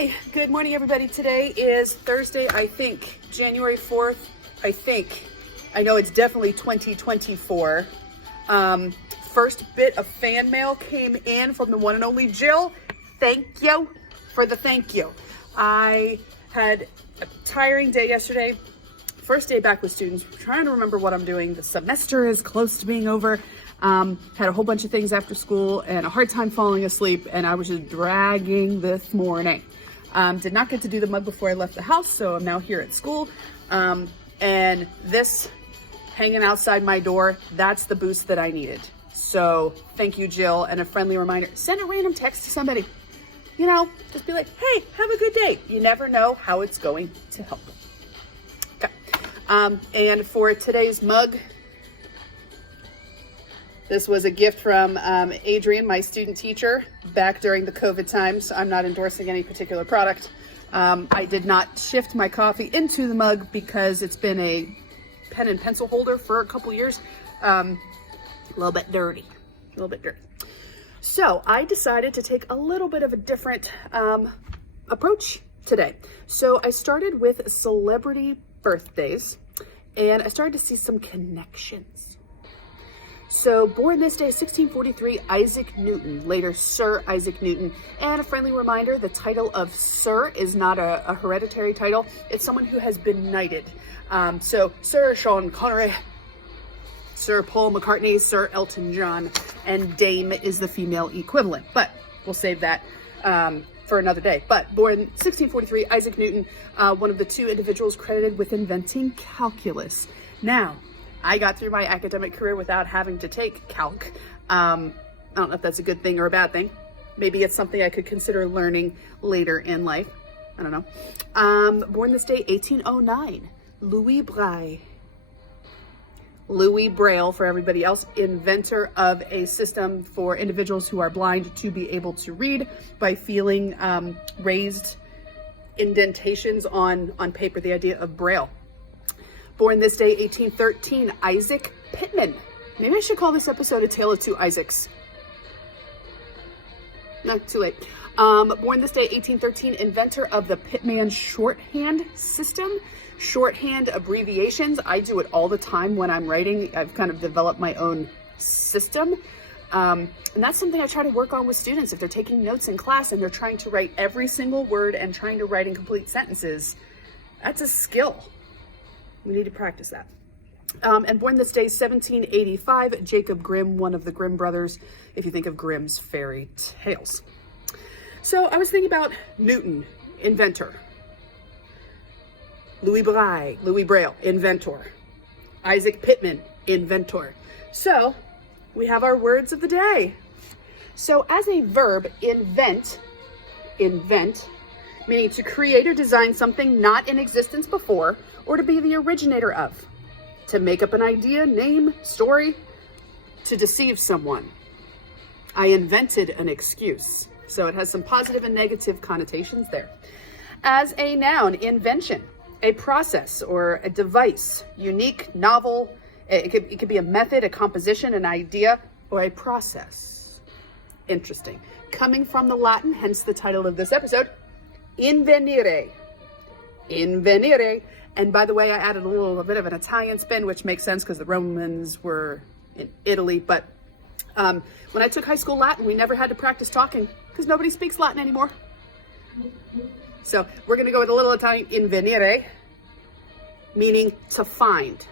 Hi, good morning everybody. Today is Thursday, I think, January 4th, I think. I know it's definitely 2024. First bit of fan mail came in from the one and only Jill. Thank you for the thank you. I had a tiring day yesterday. First day back with students, trying to remember what I'm doing. The semester is close to being over. Had a whole bunch of things after school and a hard time falling asleep, and I was just dragging this morning. Did not get to do the mug before I left the house, so I'm now here at school. And this hanging outside my door, that's the boost that I needed. So thank you, Jill, and a friendly reminder, send a random text to somebody. You know, just be like, hey, have a good day. You never know how it's going to help. Okay. And for today's mug, this was a gift from Adrian, my student teacher, back during the COVID times. I'm not endorsing any particular product. I did not shift my coffee into the mug because it's been a pen and pencil holder for a couple years. A little bit dirty, So I decided to take a little bit of a different approach today. So I started with celebrity birthdays, and I started to see some connections. So born this day, 1643, Isaac Newton, later Sir Isaac Newton. And a friendly reminder, the title of Sir is not a hereditary title. It's someone who has been knighted. So Sir Sean Connery, Sir Paul McCartney, Sir Elton John, and Dame is the female equivalent. But we'll save that for another day. But born 1643, Isaac Newton, one of the two individuals credited with inventing calculus. Now, I got through my academic career without having to take calc. I don't know if that's a good thing or a bad thing. Maybe it's something I could consider learning later in life. I don't know. Born this day, 1809, Louis Braille. Louis Braille, for everybody else, inventor of a system for individuals who are blind to be able to read by feeling raised indentations on paper, the idea of Braille. Born this day, 1813, Isaac Pitman. Maybe I should call this episode A Tale of Two Isaacs. No, too late. Born this day, 1813, inventor of the Pitman shorthand system. Shorthand abbreviations. I do it all the time when I'm writing. I've kind of developed my own system. And that's something I try to work on with students. If they're taking notes in class and they're trying to write every single word and trying to write in complete sentences, that's a skill. We need to practice that. And born this day, 1785, Jacob Grimm, one of the Grimm brothers, if you think of Grimm's fairy tales. So I was thinking about Newton, inventor. Louis Braille, inventor. Isaac Pitman, inventor. So we have our words of the day. So as a verb, invent, meaning to create or design something not in existence before, or to be the originator of, to make up an idea, name, story, to deceive someone. I invented an excuse. So it has some positive and negative connotations there. As a noun, invention, a process or a device, unique, novel. It could be a method, a composition, an idea, or a process. Interesting. Coming from the Latin, hence the title of this episode, Invenire. Invenire. And by the way, I added a little bit of an Italian spin, which makes sense because the Romans were in Italy. But when I took high school Latin, we never had to practice talking because nobody speaks Latin anymore. So we're going to go with a little Italian, invenire, meaning to find.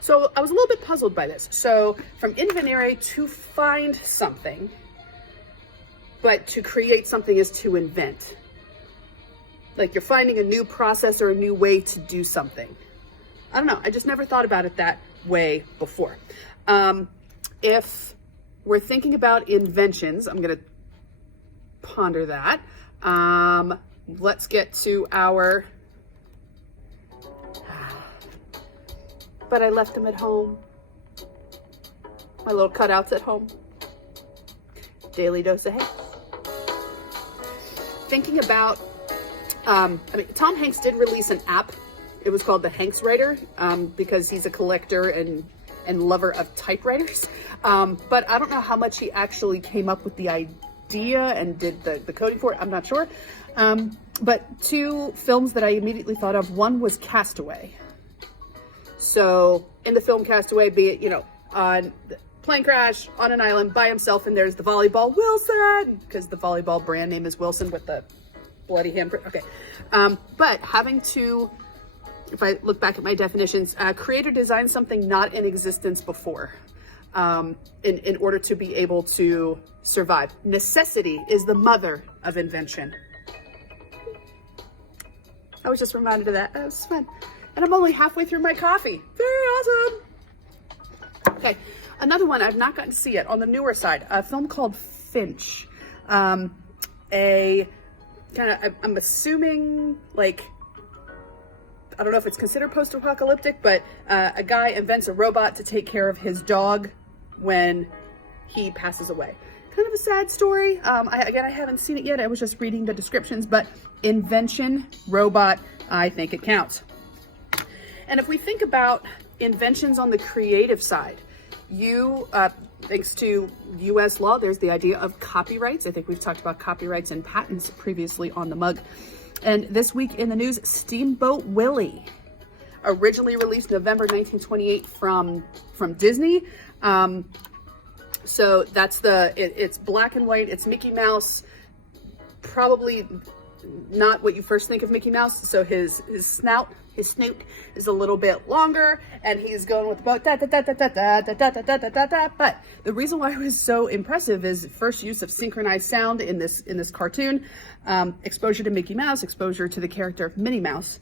So I was a little bit puzzled by this. So from invenire, to find something, but to create something is to invent. Like you're finding a new process or a new way to do something. I don't know. I just never thought about it that way before. If we're thinking about inventions, I'm going to ponder that. Let's get to our, but I left them at home. My little cutouts at home. Daily dose of Hanks. Thinking about, Tom Hanks did release an app. It was called the Hanks Writer because he's a collector and lover of typewriters. But I don't know how much he actually came up with the idea and did the coding for it. I'm not sure. But two films that I immediately thought of, one was Castaway. So in the film Castaway, be it, on plane crash on an island by himself, and there's the volleyball Wilson, because the volleyball brand name is Wilson with the bloody handprint. Okay. But having to, if I look back at my definitions, create or design something not in existence before, in order to be able to survive. Necessity is the mother of invention. I was just reminded of that. That was fun. And I'm only halfway through my coffee. Very awesome. Okay, another one I've not gotten to see yet on the newer side, a film called Finch. I'm assuming, like, I don't know if it's considered post-apocalyptic, but a guy invents a robot to take care of his dog when he passes away. Kind of a sad story. I haven't seen it yet. I was just reading the descriptions, but invention, robot, I think it counts. And if we think about inventions on the creative side, thanks to US law, there's the idea of copyrights. I think we've talked about copyrights and patents previously on the mug. And this week in the news, Steamboat Willie, originally released November 1928 from Disney. So that's it's black and white. It's Mickey Mouse, probably not what you first think of Mickey Mouse. So his snout is a little bit longer, and he's going with the boat, da da da da da da da da da da da da. But the reason why it was so impressive is first use of synchronized sound in this cartoon, exposure to Mickey Mouse, exposure to the character of Minnie Mouse.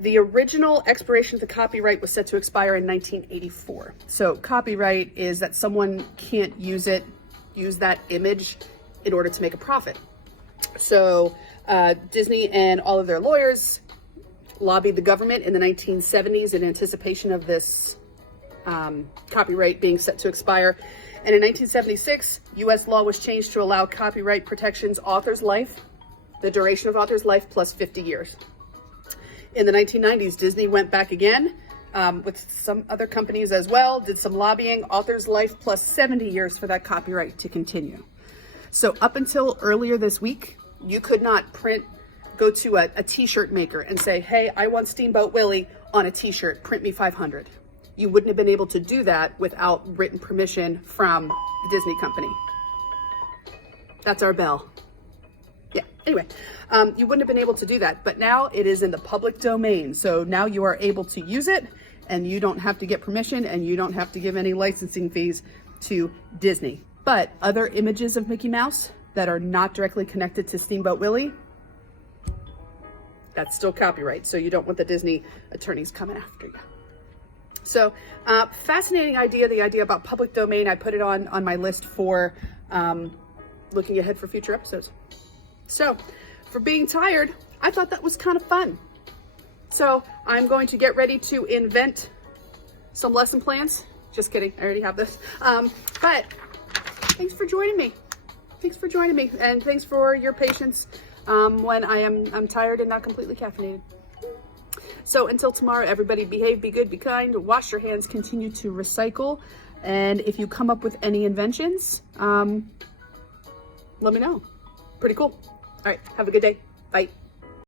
The original expiration of the copyright was set to expire in 1984. So copyright is that someone can't use that image in order to make a profit. So Disney and all of their lawyers lobbied the government in the 1970s in anticipation of this copyright being set to expire. And in 1976, US law was changed to allow copyright protections author's life, the duration of author's life plus 50 years. In the 1990s, Disney went back again with some other companies as well, did some lobbying, author's life plus 70 years for that copyright to continue. So up until earlier this week, you could not go to a t-shirt maker and say, hey, I want Steamboat Willie on a t-shirt, print me 500. You wouldn't have been able to do that without written permission from the Disney company. That's our bell. Yeah, anyway, you wouldn't have been able to do that, but now it is in the public domain. So now you are able to use it, and you don't have to get permission, and you don't have to give any licensing fees to Disney. But other images of Mickey Mouse that are not directly connected to Steamboat Willie, that's still copyright. So you don't want the Disney attorneys coming after you. So fascinating idea, the idea about public domain. I put it on my list for looking ahead for future episodes. So for being tired, I thought that was kind of fun. So I'm going to get ready to invent some lesson plans. Just kidding, I already have this. But thanks for joining me. And thanks for your patience when I'm tired and not completely caffeinated. So until tomorrow, everybody behave, be good, be kind, wash your hands, continue to recycle. And if you come up with any inventions, let me know. Pretty cool. All right, have a good day. Bye.